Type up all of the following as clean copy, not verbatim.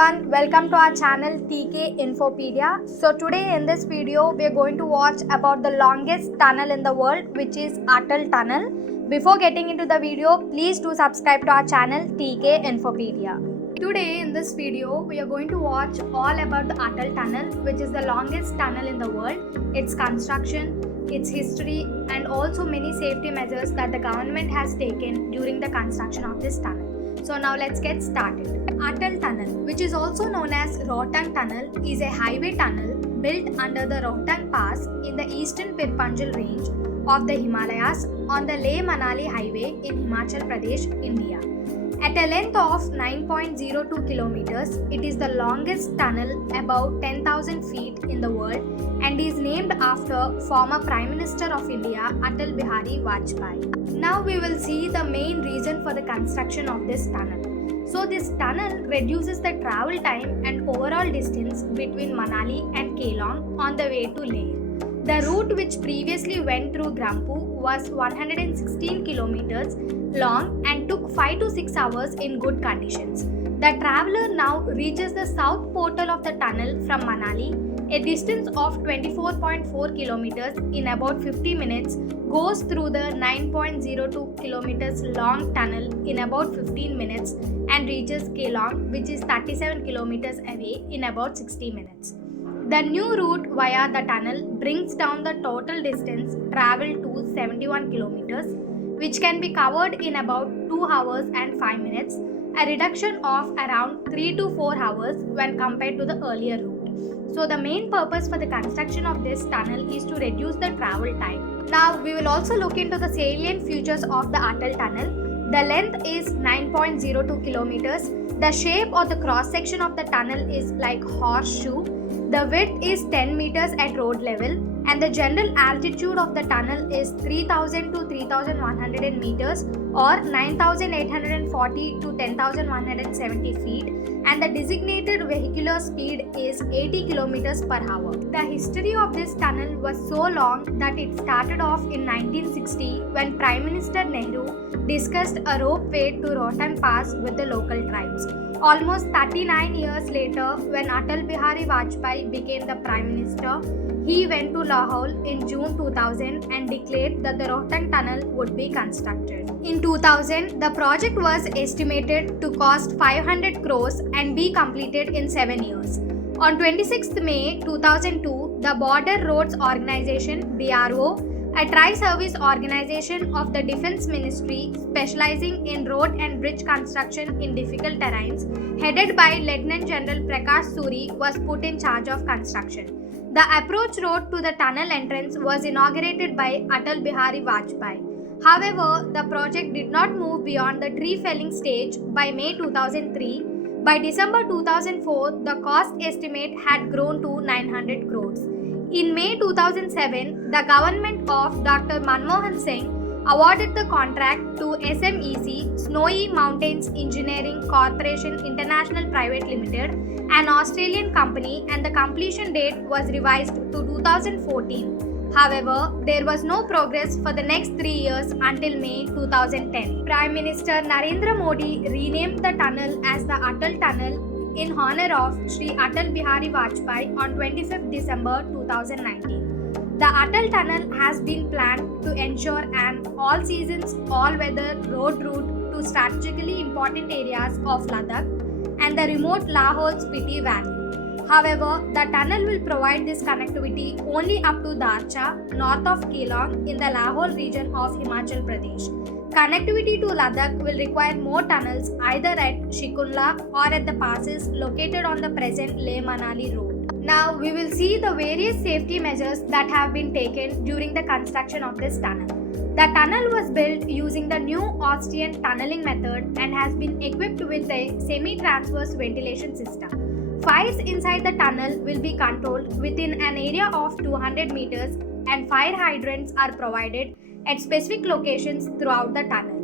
everyone, welcome to our channel TK Infopedia. So today in this video we are going to watch about the longest tunnel in the world, which is Atal Tunnel. Before getting into the video, please do subscribe to our channel TK Infopedia. Today in this video we are going to watch all about the Atal Tunnel, which is the longest tunnel in the world, its construction, its history, and also many safety measures that the government has taken during the construction of this tunnel. So now let's get started. Atal Tunnel, which is also known as Rohtang Tunnel, is a highway tunnel built under the Rohtang Pass in the eastern Pir Panjal range of the Himalayas on the Leh-Manali highway in Himachal Pradesh, India. At a length of 9.02 kilometers, it is the longest tunnel above 10,000 feet in the world and is named after former Prime Minister of India Atal Bihari Vajpayee. Now we will see the main reason for the construction of this tunnel. So this tunnel reduces the travel time and overall distance between Manali and Kelong on the way to Leh. The route which previously went through Grampu was 116 kilometers long and took 5 to 6 hours in good conditions. The traveler now reaches the south portal of the tunnel from Manali, a distance of 24.4 kilometers in about 50 minutes, goes through the 9.02 kilometers long tunnel in about 15 minutes and reaches Kelong, which is 37 kilometers away, in about 60 minutes. The new route via the tunnel brings down the total distance travelled to 71 kilometers, which can be covered in about 2 hours and 5 minutes, a reduction of around 3 to 4 hours when compared to the earlier route. So the main purpose for the construction of this tunnel is to reduce the travel time. Now we will also look into the salient features of the Atal Tunnel. The length is 9.02 kilometers. The shape or the cross section of the tunnel is like horseshoe. The width is 10 meters at road level and the general altitude of the tunnel is 3000 to 3100 meters or 9840 to 10170 feet, and the designated vehicular speed is 80 kilometers per hour. The history of this tunnel was so long that it started off in 1960 when Prime Minister Nehru discussed a ropeway to Rohtang Pass with the local tribes. Almost 39 years later, when Atal Bihari Vajpayee became the Prime Minister, he went to Lahore in June 2000 and declared that the Rohtang Tunnel would be constructed. In 2000, the project was estimated to cost 500 crores and be completed in 7 years. On 26 May 2002, the Border Roads Organization (BRO), a tri-service organization of the Defence Ministry specializing in road and bridge construction in difficult terrains, headed by Lieutenant General Prakash Suri, was put in charge of construction. The approach road to the tunnel entrance was inaugurated by Atal Bihari Vajpayee. However, the project did not move beyond the tree felling stage by May 2003. By December 2004, the cost estimate had grown to 900 crores. In May 2007, the government of Dr. Manmohan Singh awarded the contract to SMEC, Snowy Mountains Engineering Corporation International Private Limited, an Australian company, and the completion date was revised to 2014. However, there was no progress for the next 3 years until May 2010. Prime Minister Narendra Modi renamed the tunnel as the Atal Tunnel in honor of Shri Atal Bihari Vajpayee on 25th December 2019. The Atal Tunnel has been planned to ensure an all-seasons, all-weather road route to strategically important areas of Ladakh and the remote Lahore-Spiti Valley. However, the tunnel will provide this connectivity only up to Darcha, north of Kelong in the Lahore region of Himachal Pradesh. Connectivity to Ladakh will require more tunnels either at Shikunla or at the passes located on the present Leh-Manali road. Now we will see the various safety measures that have been taken during the construction of this tunnel. The tunnel was built using the new Austrian tunneling method and has been equipped with a semi-transverse ventilation system. Fires inside the tunnel will be controlled within an area of 200 meters and fire hydrants are provided at specific locations throughout the tunnel.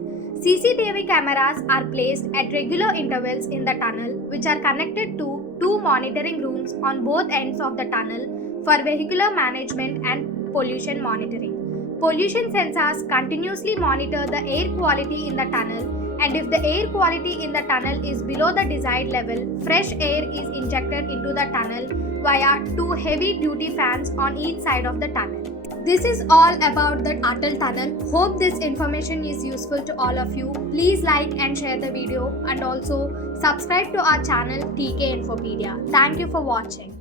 CCTV cameras are placed at regular intervals in the tunnel, which are connected to 2 monitoring rooms on both ends of the tunnel for vehicular management and pollution monitoring. Pollution sensors continuously monitor the air quality in the tunnel And if the air quality in the tunnel is below the desired level, fresh air is injected into the tunnel via 2 heavy duty fans on each side of the tunnel. This is all about the Atal tunnel. Hope this information is useful to all of you. Please like and share the video and also subscribe to our channel TK Infopedia. Thank you for watching.